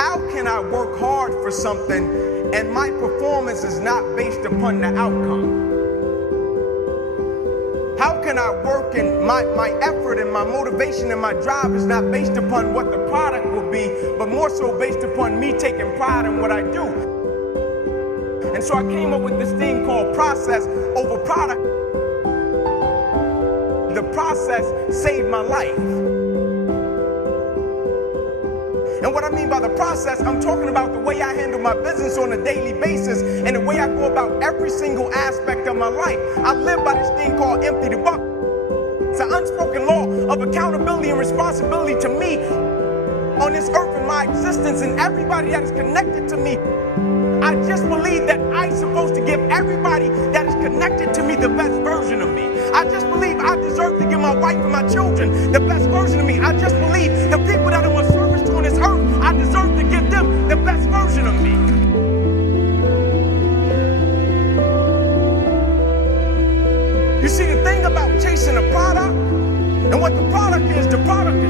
How can I work hard for something and my performance is not based upon the outcome? How can I work and my effort and my motivation and my drive is not based upon what the product will be, but more so based upon me taking pride in what I do? And so I came up with this thing called process over product. The process saved my life. And what I mean by the process, I'm talking about the way I handle my business on a daily basis and the way I go about every single aspect of my life. I live by this thing called empty the bucket. It's an unspoken law of accountability and responsibility to me on this earth and my existence and everybody that is connected to me. I just believe that I'm supposed to give everybody that is connected to me the best version of me. I just believe I deserve to give my wife and my children the best version of me. I just believe the people that I'm of service to on this earth, I deserve to give them the best version of me. You see, the thing about chasing a product and what the product is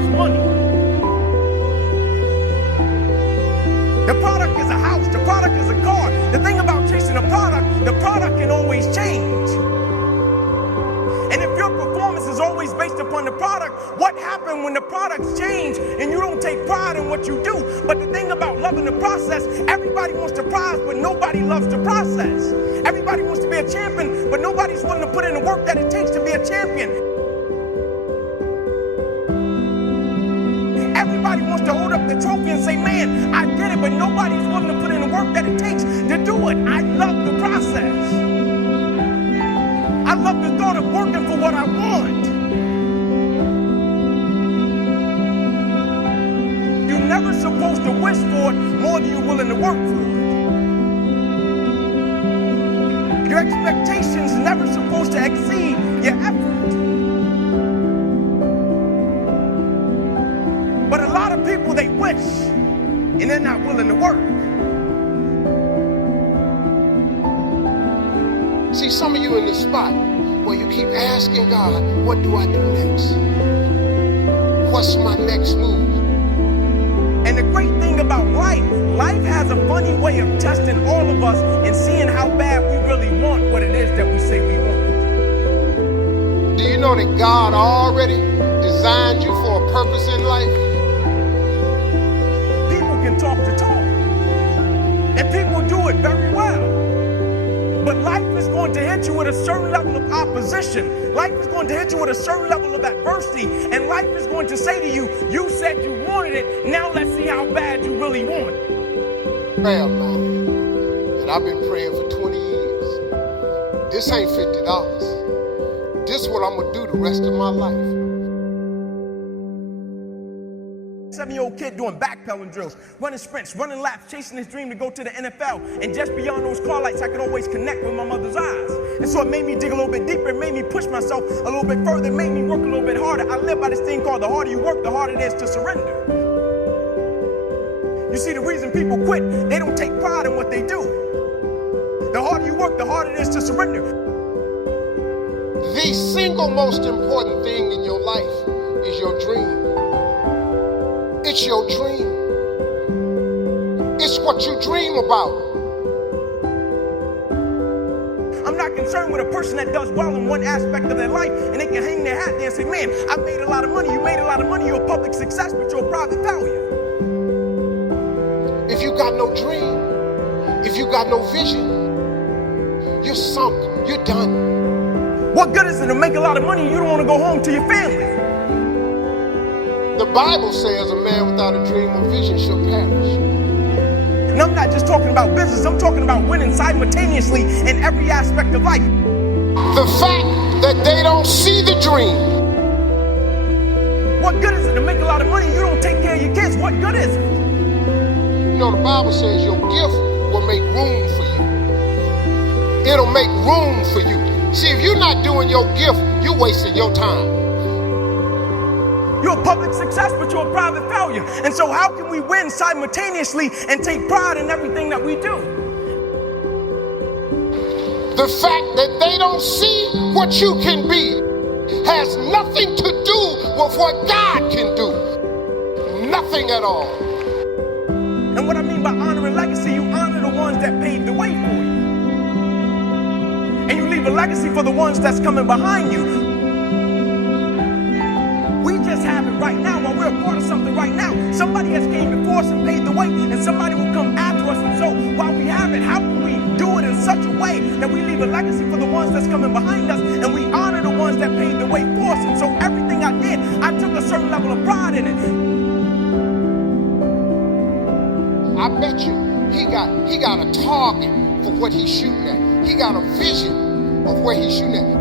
money. The product is a house, the product is a car. The thing about chasing a product, the product can always change. And if your performance is always based upon the product, what happens when the products change and you don't take pride in what you do? But the thing about loving the process, everybody wants the prize, but nobody loves the process. Everybody wants to be a champion, but nobody's willing to put in the work that it takes to be a champion. Everybody wants to hold up the trophy and say, man, I did it, but nobody's willing to put in the work that it takes to do it. I love the process. I love the thought of working for what I want. You're never supposed to wish for it more than you're willing to work for it. Your expectations are never supposed to exceed your effort. But a lot of people, they wish, and they're not willing to work. See, some of you in this spot where you keep asking God, what do I do next? What's my next move? And the great thing about life has a funny way of testing all of us and seeing how bad we really want what it is that we say we want. Do you know that God already designed you for a purpose in life? People can talk the talk, and people do it very well. But life is going to hit you with a certain level of opposition. Life is going to hit you with a certain level of adversity. And life is going to say to you, you said you wanted it, now let's see how bad you really want it. Prayer line. And I've been praying for 20 years. This ain't $50. This is what I'm going to do the rest of my life. 7-year-old kid doing backpedaling drills, running sprints, running laps, chasing his dream to go to the NFL. And just beyond those car lights, I could always connect with my mother's eyes. And so it made me dig a little bit deeper. It made me push myself a little bit further. It made me work a little bit harder. I live by this thing called the harder you work, the harder it is to surrender. You see, the reason people quit, they don't take pride in what they do. The harder you work, the harder it is to surrender. The single most important thing in your life is your dream. It's your dream. It's what you dream about. I'm not concerned with a person that does well in one aspect of their life and they can hang their hat there and say, man, I made a lot of money. You made a lot of money. You're a public success, but you're a private failure. If you got no dream, if you got no vision, you're sunk. You're done. What good is it to make a lot of money and you don't want to go home to your family? The Bible says a man without a dream or vision shall perish. And I'm not just talking about business. I'm talking about winning simultaneously in every aspect of life. The fact that they don't see the dream. What good is it to make a lot of money and you don't take care of your kids? What good is it? You know, the Bible says your gift will make room for you. It'll make room for you. See, if you're not doing your gift, you're wasting your time. You're a public success, but you're a private failure. And so how can we win simultaneously and take pride in everything that we do? The fact that they don't see what you can be has nothing to do with what God can do. Nothing at all. And what I mean by honoring legacy, you honor the ones that paved the way for you. And you leave a legacy for the ones that's coming behind you. We just have it right now while we're a part of something right now. Somebody has came before us and paved the way, and somebody will come after us. And so while we have it, how can we do it in such a way that we leave a legacy for the ones that's coming behind us, and we honor the ones that paved the way for us? And so everything I did, I took a certain level of pride in it. I bet you he got a target for what he's shooting at. He got a vision of where he's shooting at.